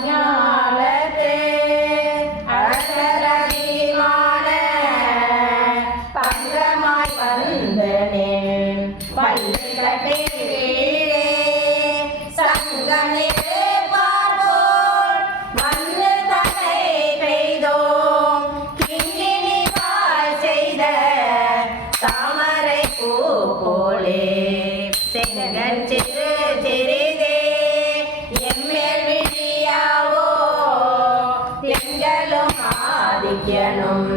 அங்கன்மஞாலத்தே அரசரதிமான பங்கமாய் வந்தனேன் பள்ளி கட்டிலே சங்கனிலே பார்வோர் மண்ணு தலை பெய்தோம் கிண்ணினிவாய் செய்த தாமரை பூ போலே செங்கன் சிறு சிறிதே எம்மேல் விழியாவோ திங்களும் ஆதித்யனும்